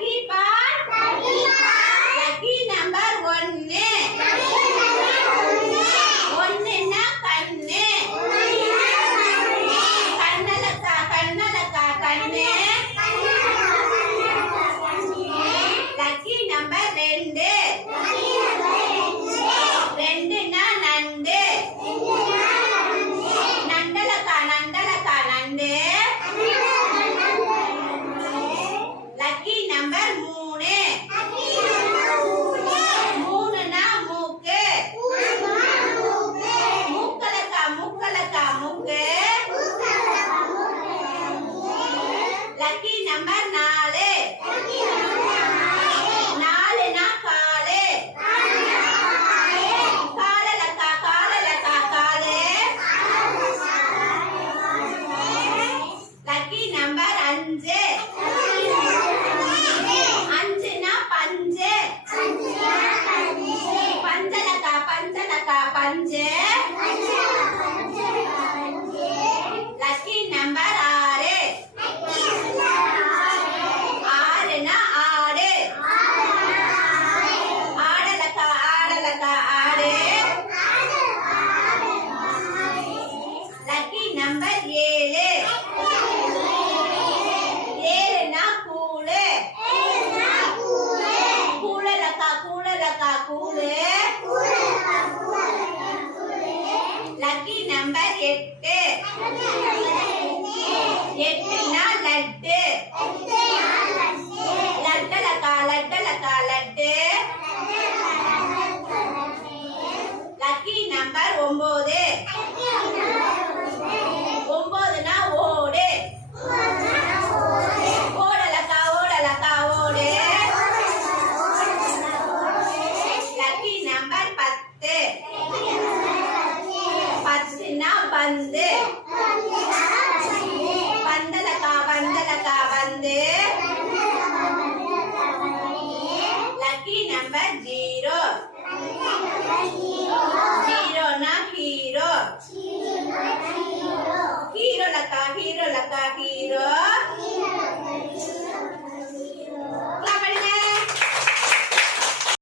lucky பார் lucky number 1 ஒண்ணுன்னா கண்ணு கண்ணலக்கா கண்ணலக்கா கண்ணு லக்கி நம்பர் 2 ரெண்டுன்னா நண்டு நண்டலக்கா நண்டலக்கா நண்டு லக்கி நம்பர் 3 மூணுன்னா மூக்கு மூக்கலக்கா மூக்கலக்கா மூக்கு லக்கி நம்பர் 4 நாலுன்னா காலு காலலக்கா காலலக்கா காலு லக்கி நம்பர் 5 அஞ்சுன்னா பஞ்சு பஞ்சலக்கா பஞ்சலக்கா பஞ்சு லக்கி நம்பர் 6 ஆறுன்னா ஆடு ஆடலக்கா ஆடலக்கா ஆடு லக்கி நம்பர் 7 ஏழுன்னா கூழு கூழலக்கா கூழலக்கா கூழு லக்கி நம்பர் 8 எட்டுன்னா லட்டு லட்டலக்கா லட்டலக்கா லட்டு லக்கி நம்பர் 9 9னா ஓடு ஓடலக்கா ஓடலக்கா ஓடு லக்கி நம்பர் 10 10னா பந்து